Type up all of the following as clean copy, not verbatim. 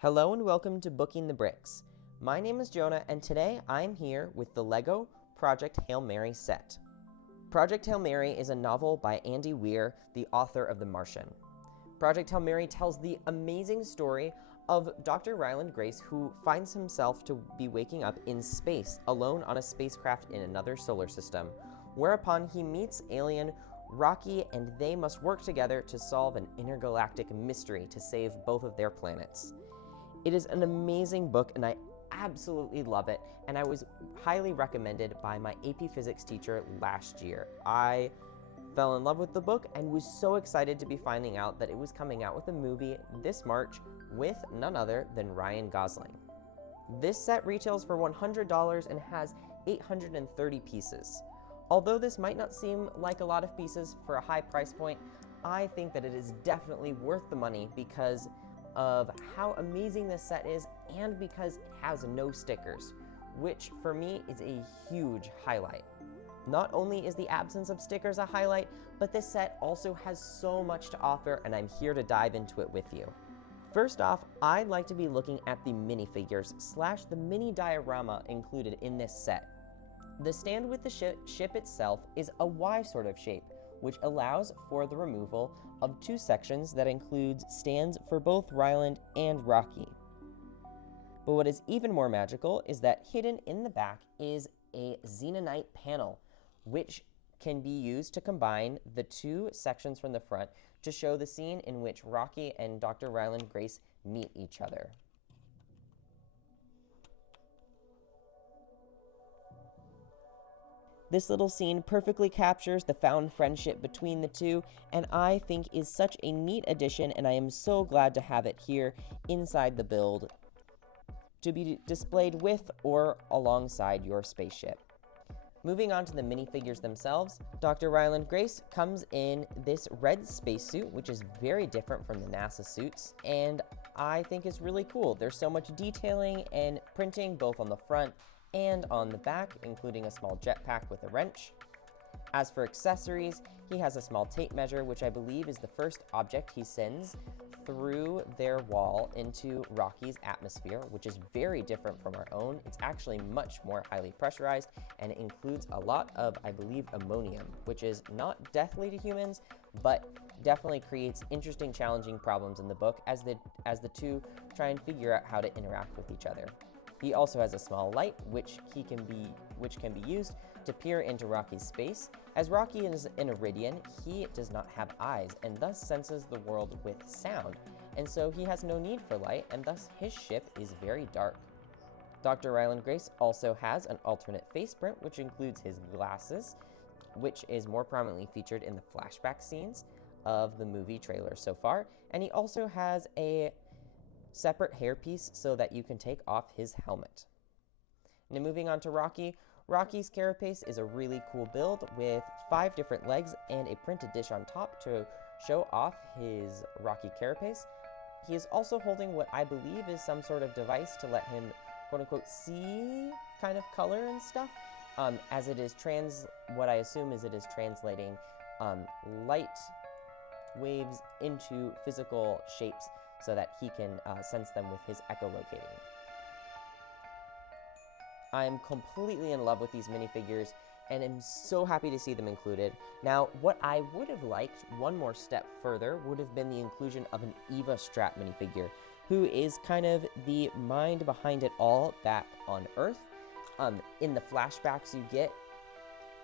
Hello and welcome to Booking the Bricks. My name is Jonah and today I'm here with the LEGO Project Hail Mary set. Project Hail Mary is a novel by Andy Weir, the author of The Martian. Project Hail Mary tells the amazing story of Dr. Ryland Grace, who finds himself to be waking up in space, alone on a spacecraft in another solar system, whereupon he meets alien Rocky and they must work together to solve an intergalactic mystery to save both of their planets. It is an amazing book and I absolutely love it, and I was highly recommended by my AP Physics teacher last year. I fell in love with the book and was so excited to be finding out that it was coming out with a movie this March with none other than Ryan Gosling. This set retails for $100 and has 830 pieces. Although this might not seem like a lot of pieces for a high price point, I think that it is definitely worth the money because of how amazing this set is and because it has no stickers, which for me is a huge highlight. Not only is the absence of stickers a highlight, but this set also has so much to offer and I'm here to dive into it with you. First off, I'd like to be looking at the minifigures / the mini diorama included in this set. The stand with the ship itself is a Y sort of shape, which allows for the removal of two sections that includes stands for both Ryland and Rocky. But what is even more magical is that hidden in the back is a xenonite panel, which can be used to combine the two sections from the front to show the scene in which Rocky and Dr. Ryland Grace meet each other. This little scene perfectly captures the found friendship between the two, and I think is such a neat addition, and I am so glad to have it here inside the build to be displayed with or alongside your spaceship. Moving on to the minifigures themselves, Dr. Ryland Grace comes in this red spacesuit, which is very different from the NASA suits, and I think it's really cool. There's so much detailing and printing both on the front and on the back, including a small jetpack with a wrench. As for accessories, he has a small tape measure, which I believe is the first object he sends through their wall into Rocky's atmosphere, which is very different from our own. It's actually much more highly pressurized, and it includes a lot of, I believe, ammonium, which is not deathly to humans, but definitely creates interesting, challenging problems in the book as the two try and figure out how to interact with each other. He also has a small light, which can be used to peer into Rocky's space. As Rocky is an Iridian, he does not have eyes, and thus senses the world with sound, and so he has no need for light, and thus his ship is very dark. Dr. Ryland Grace also has an alternate face print, which includes his glasses, which is more prominently featured in the flashback scenes of the movie trailer so far, and he also has a separate hairpiece so that you can take off his helmet. Now moving on to Rocky. Rocky's carapace is a really cool build with 5 different legs and a printed dish on top to show off his Rocky carapace. He is also holding what I believe is some sort of device to let him quote-unquote see kind of color and stuff, as it is what I assume is it is translating light waves into physical shapes so that he can sense them with his echolocating. I'm completely in love with these minifigures and am so happy to see them included. Now, what I would have liked one more step further would have been the inclusion of an Eva Strat minifigure, who is kind of the mind behind it all back on Earth. In the flashbacks you get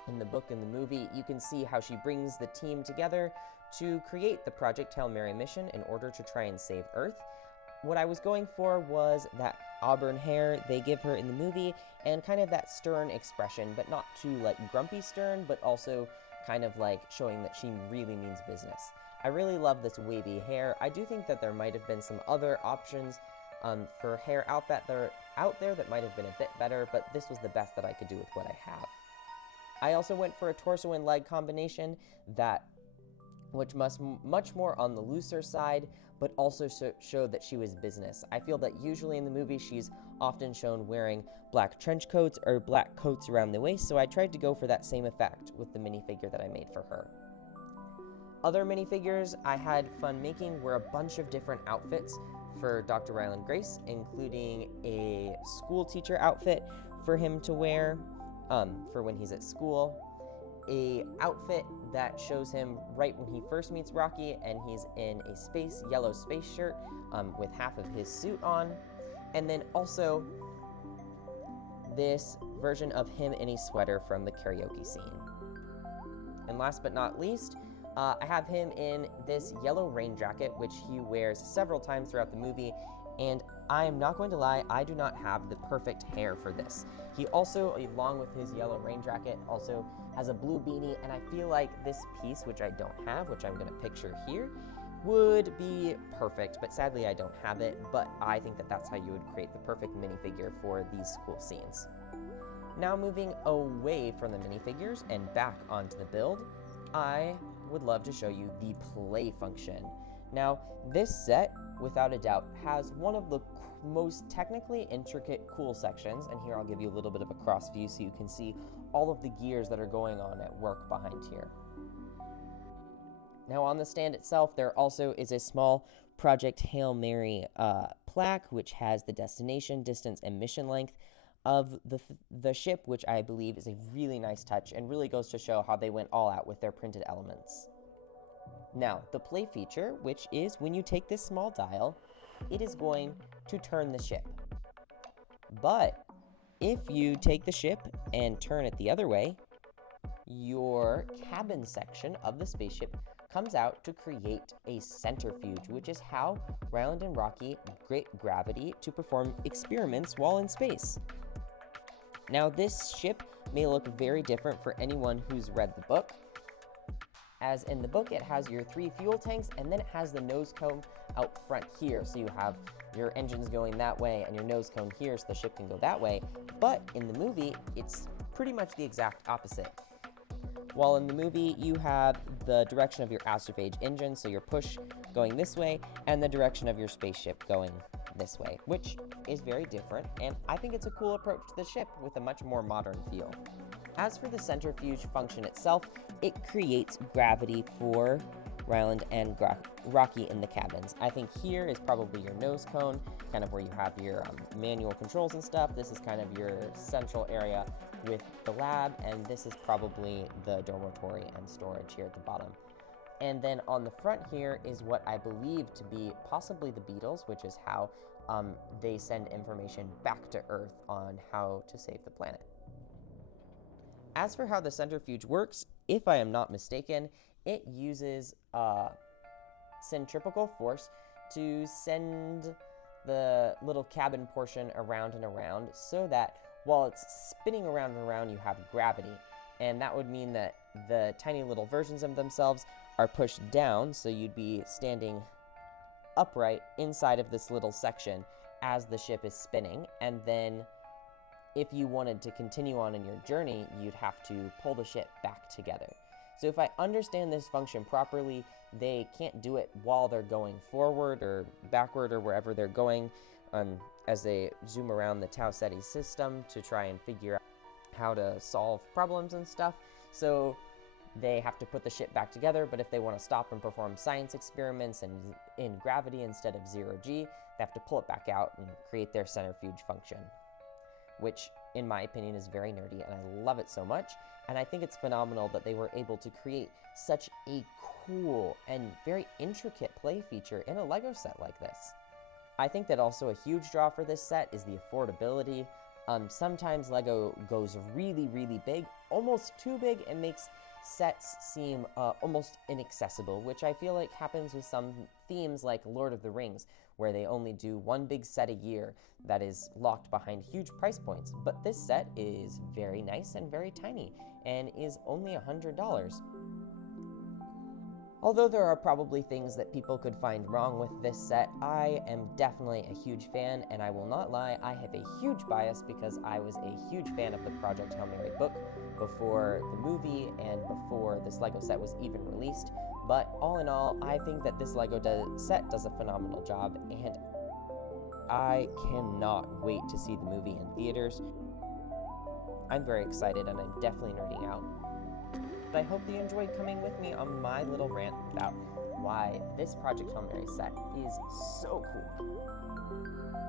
in the book and the movie, you can see how she brings the team together to create the Project Hail Mary mission in order to try and save Earth. What I was going for was that auburn hair they give her in the movie and kind of that stern expression, but not too like grumpy stern, but also kind of like showing that she really means business. I really love this wavy hair. I do think that there might have been some other options for hair out there that might have been a bit better, but this was the best that I could do with what I have. I also went for a torso and leg combination which was much more on the looser side, but also showed that she was business. I feel that usually in the movie she's often shown wearing black trench coats or black coats around the waist, so I tried to go for that same effect with the minifigure that I made for her. Other minifigures I had fun making were a bunch of different outfits for Dr. Ryland Grace, including a school teacher outfit for him to wear for when he's at school, a outfit that shows him right when he first meets Rocky, and he's in a yellow space shirt with half of his suit on, and then also this version of him in a sweater from the karaoke scene. And last but not least, I have him in this yellow rain jacket, which he wears several times throughout the movie, and I am not going to lie, I do not have the perfect hair for this. He also, along with his yellow rain jacket, also has a blue beanie, and I feel like this piece, which I don't have, which I'm going to picture here, would be perfect, but sadly I don't have it, but I think that that's how you would create the perfect minifigure for these school scenes. Now moving away from the minifigures and back onto the build, I would love to show you the play function. Now, this set, without a doubt, has one of the most technically intricate cool sections, and here I'll give you a little bit of a cross view so you can see all of the gears that are going on at work behind here. Now on the stand itself, there also is a small Project Hail Mary plaque, which has the destination, distance, and mission length of the ship, which I believe is a really nice touch and really goes to show how they went all out with their printed elements. Now, the play feature, which is when you take this small dial, it is going to turn the ship. But if you take the ship and turn it the other way, your cabin section of the spaceship comes out to create a centrifuge, which is how Ryland and Rocky create gravity to perform experiments while in space. Now, this ship may look very different for anyone who's read the book, as in the book it has your 3 fuel tanks, and then it has the nose cone out front here, so you have your engines going that way and your nose cone here so the ship can go that way. But in the movie, it's pretty much the exact opposite. While in the movie, you have the direction of your astrophage engine, so your push going this way, and the direction of your spaceship going this way, which is very different, and I think it's a cool approach to the ship with a much more modern feel. As for the centrifuge function itself, it creates gravity for Ryland and Rocky in the cabins. I think here is probably your nose cone, kind of where you have your manual controls and stuff. This is kind of your central area with the lab, and this is probably the dormitory and storage here at the bottom. And then on the front here is what I believe to be possibly the Beatles, which is how they send information back to Earth on how to save the planet. As for how the centrifuge works, if I am not mistaken, it uses centrifugal force to send the little cabin portion around and around, so that while it's spinning around and around, you have gravity. And that would mean that the tiny little versions of themselves are pushed down, so you'd be standing upright inside of this little section as the ship is spinning, and then if you wanted to continue on in your journey, you'd have to pull the ship back together. So if I understand this function properly, they can't do it while they're going forward or backward or wherever they're going as they zoom around the Tau Ceti system to try and figure out how to solve problems and stuff. So they have to put the ship back together, but if they want to stop and perform science experiments and in gravity instead of 0G, they have to pull it back out and create their centrifuge function, which in my opinion is very nerdy, and I love it so much. And I think it's phenomenal that they were able to create such a cool and very intricate play feature in a LEGO set like this. I think that also a huge draw for this set is the affordability. Sometimes LEGO goes really, really big, almost too big, and makes sets seem almost inaccessible, which I feel like happens with some themes like Lord of the Rings, where they only do one big set a year that is locked behind huge price points. But this set is very nice and very tiny, and is only $100. Although there are probably things that people could find wrong with this set, I am definitely a huge fan, and I will not lie, I have a huge bias because I was a huge fan of the Project Hail Mary book before the movie and before this LEGO set was even released. But all in all, I think that this LEGO set does a phenomenal job, and I cannot wait to see the movie in theaters. I'm very excited, and I'm definitely nerding out. I hope that you enjoyed coming with me on my little rant about why this Project Hail Mary set is so cool.